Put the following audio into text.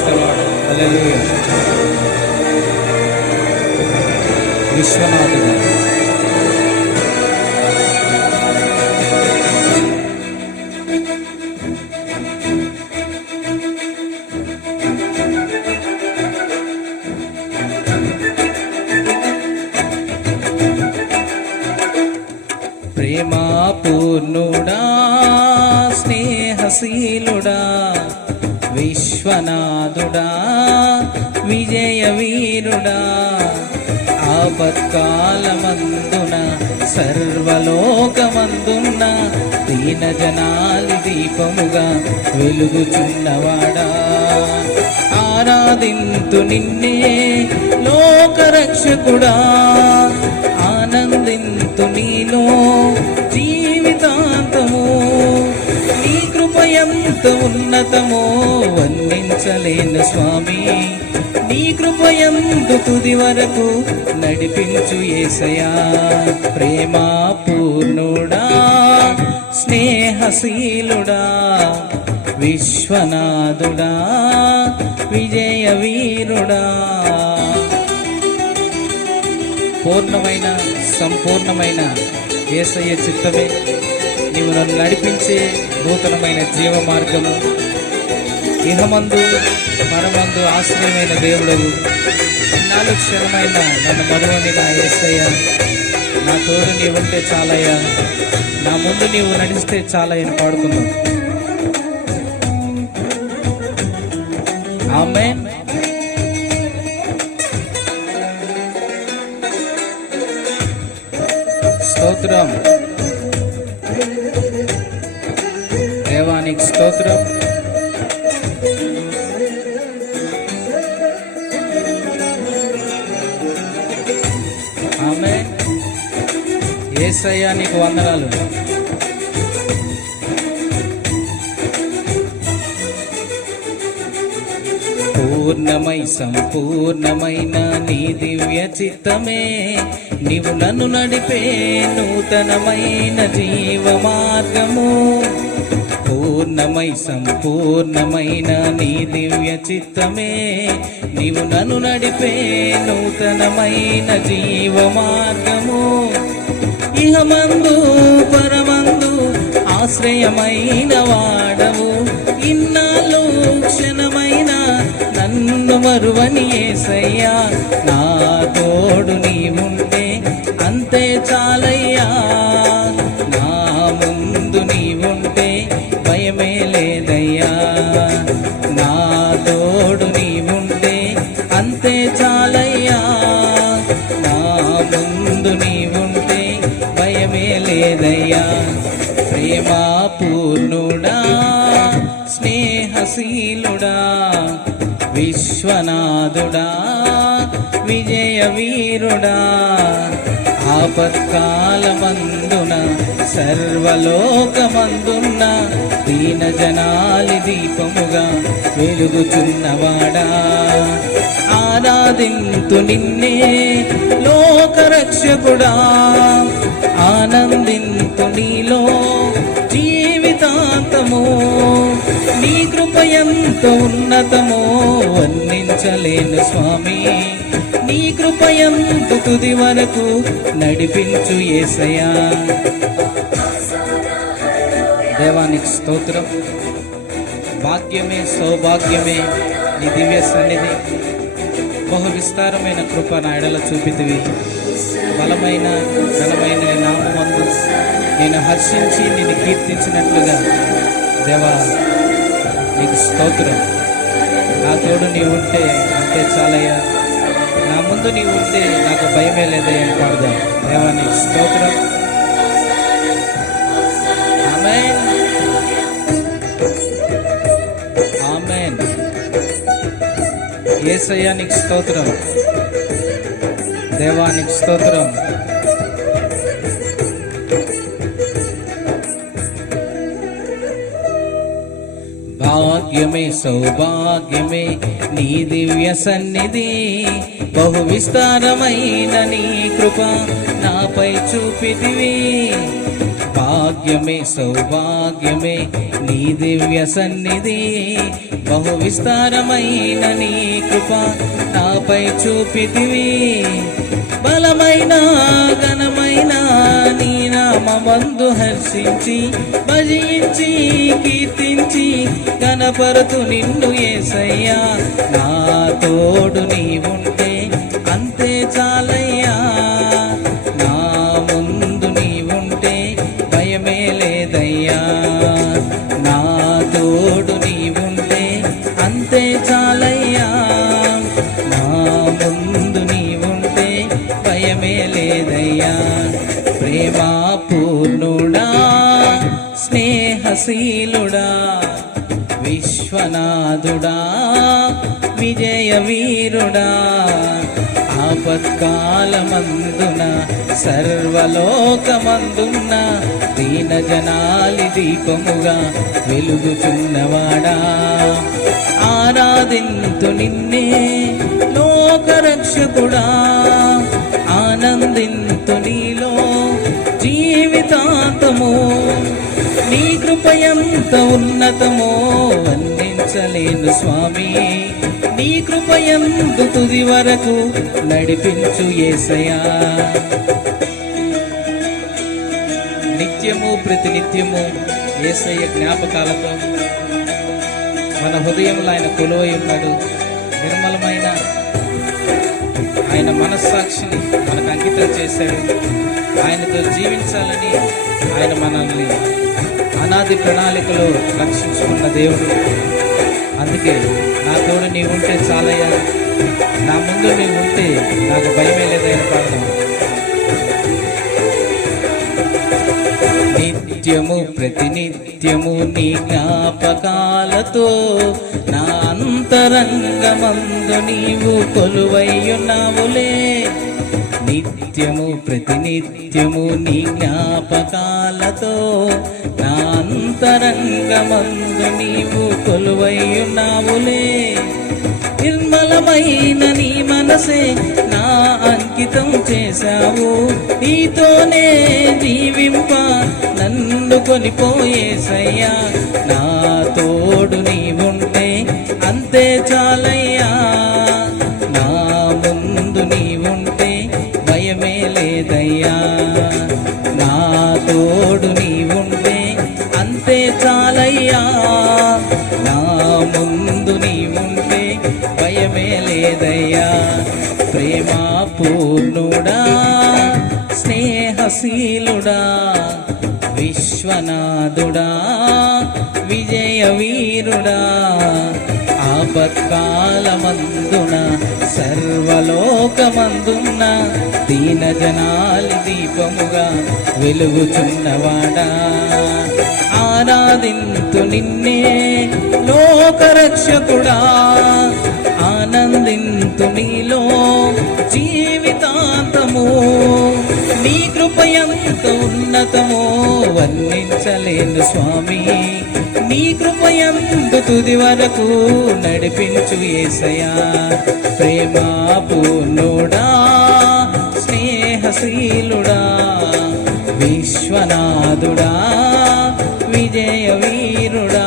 Praise the lord. హల్లెలూయా. విశ్వనాథుడు ప్రేమా పూర్ణుడా, స్నేహశీలుడా, విశ్వనాథుడా, విజయ వీరుడా, ఆపత్కాలమందున సర్వలోకమందున్న దీన జనాలి దీపముగా వెలుగుచున్నవాడా, ఆరాధింతు నిన్నే లోకరక్షకుడా, ఆనందింతు నీలో జీవితాంతము, నీ కృప ఎంత ఉన్నతమో వర్ణించలేను స్వామి, నీ కృప ఎందు తుది వరకు నడిపించు యేసయ్యా. ప్రేమా పూర్ణుడా, స్నేహశీలుడా, విశ్వనాథుడా, విజయ వీరుడా. పూర్ణమైన సంపూర్ణమైన యేసయ్య చిత్తమే నీవు నన్ను నడిపించే నూతనమైన జీవ మార్గము, ఇహమందు పరమందు ఆశ్రయమైన దేవుడవు, నాలుగు క్షణమైన నన్ను మరువని నా యేసయ్య, నా తోడు నీవు ఉంటే చాలయ్యా, నా ముందు నీవు నడిస్తే చాలయ్యని పాడుకున్నావు. ఆమేన్. స్తోత్రం, దేవానికి స్తోత్రం. ఆమేన్. యేసయ్యా నీకు వందనాలు. పూర్ణమై సంపూర్ణమైన నీ దివ్య చిత్తమే నీవు నన్ను నడిపే నూతనమైన జీవ మార్గము, పూర్ణమై సంపూర్ణమైన నీ దివ్య చిత్తమే నీవు నన్ను నడిపే నూతనమైన జీవ మార్గము, ఇహమందు పరమందు ఆశ్రయమైన వాడవు, ఇన్నాళ్ళు క్షణమైన నన్ను మరువని యేసయ్యా, నా తోడు నీవుంటే అంతే చాలయ్యా, నా ముందు నీవుంటే భయమే లేదయ్యా, నా తోడు నీవుంటే అంతే చాలయ్యా, నా ముందు నీవుంటే భయమే లేదయ్యా. ప్రేమా పూర్ణుడా, స్నేహశీలుడా, విశ్వనాథుడా, విజయ వీరుడా, ఆపత్కాలమందున సర్వలోకమందున్న దీన జనాలి దీపముగా వెలుగుచున్నవాడా, ఆరాధింతు నిన్నే లోకరక్షకుడా, ఆనందింతు నీలో జీవితాంతము, నీ కృప ఎంత ఉన్నతమో వర్ణించలేను స్వామి, నీ కృప ఎంత తుది వరకు నడిపించు యేసయ్యా. దేవానికి స్తోత్రం. భాగ్యమే సౌభాగ్యమే నీ దివ్య సన్నిధి, బహు విస్తారమైన కృప నా ఎడల చూపితివి, బలమైన ఘనమైన నీ నామమందు నేను హర్షించి నిన్ను కీర్తించినట్లుగా దేవా నీకు స్తోత్రం. నా తోడు నీవు ఉంటే అంతే చాలయ్యా, నా ముందు నీవు ఉంటే నాకు భయమే లేదయ్యా అని పాడదాం. దేవా నీకు స్తోత్రం. ఆమేన్, ఆమేన్. యేసయ్యా నీకు స్తోత్రం, దేవానికి స్తోత్రం. భాగ్యమే సౌభాగ్యమే నీ దివ్య సన్నిధి, బహు విస్తారమైన నీ కృప నాపై చూపితివి, భాగ్యమే సౌభాగ్యమే నీ దివ్య సన్నిధి, బహు విస్తారమైన నీ కృప నాపై చూపితివి. బలమైన ఘనమైన నీ నామమందు హర్షించి భజించి కీర్తించి గణపరతు నిన్ను యేసయ్యా. నా తోడు నీవుంటే అంతే చాలయ్యా, నా ముందు నీవుంటే భయమే లేదయ్యా. నా తోడు నీవుంటే అంతే చాలయ్యా, నా ముందు నీవుంటే భయమే లేదయ్యా. ప్రేమా పూర్ణుడా స్నేహశీలుడా విశ్వనాథుడా విజయ వీరుడా, ఆపత్కాలమందున సర్వలోకమందున్న దీన జనాలి దీపముగా వెలుగుచున్నవాడా. ఆరాధింతు నిన్నే లోకరక్షకుడా, ఆనందింతు నీలో జీవితాంతము. నీ కృపయంత ఉన్నతమో వర్ణించలేను స్వామి, నీ కృపయందు తుది వరకు నడిపించు యేసయ్యా. నిత్యము ప్రతినిత్యము యేసయ్య జ్ఞాపకాలతో మన హృదయంలో ఆయన కొలువై ఉన్నాడు. నిర్మలమైన ఆయన మనస్సాక్షిని మనకు అంకితం చేశాడు. ఆయనతో జీవించాలని ఆయన మనల్ని అనాది ప్రణాళికలో రక్షించుకున్న దేవుడు. అందుకే నా తోడు నీవుంటే చాలయ్యా, నా ముందు నీవుంటే నాకు భయమే లేదైన పాడదాం. నిత్యము ప్రతినిత్యము నీ జ్ఞాపకాలతో నా అంతరంగమందు నీవు కొలువైయున్నావులే. నిత్యము ప్రతినిత్యము నీ జ్ఞాపకాలతో నా అంతరంగమందు నీవు కొలువైయున్నావులే. నిర్మలమైన నీ మనసే నా అంకితం చేశావు, నీతోనే జీవింప నన్ను కొనిపోయేసయ్యా. నా తోడు నీవుంటే అంతే చాలయ్యా, నా ముందు నీవుంటే భయమే లేదయ్యా. నా తోడు నీవుంటే అంతే చాలయ్యా, నా ముందు నీవుంటే భయమే లేదయ్యా. ప్రేమా పూర్ణుడా స్నేహశీలుడా విశ్వనాథుడా విజయ వీరుడా, ఆపత్కాలమందున సర్వలోకమందున్న దీన జనాలి దీపముగా వెలుగుచున్నవాడా. ఆరాధింతు నిన్నే లోకరక్షకుడా, ఆనందింతు నీలో జీవితాంతము. నీ కృపయంత ఉన్నతమో వర్ణించలేను స్వామి, నీ కృపయందు తుది వరకు నడిపించు యేసయ్యా. ప్రేమా పూర్ణుడా స్నేహశీలుడా విశ్వనాథుడా విజయ వీరుడా.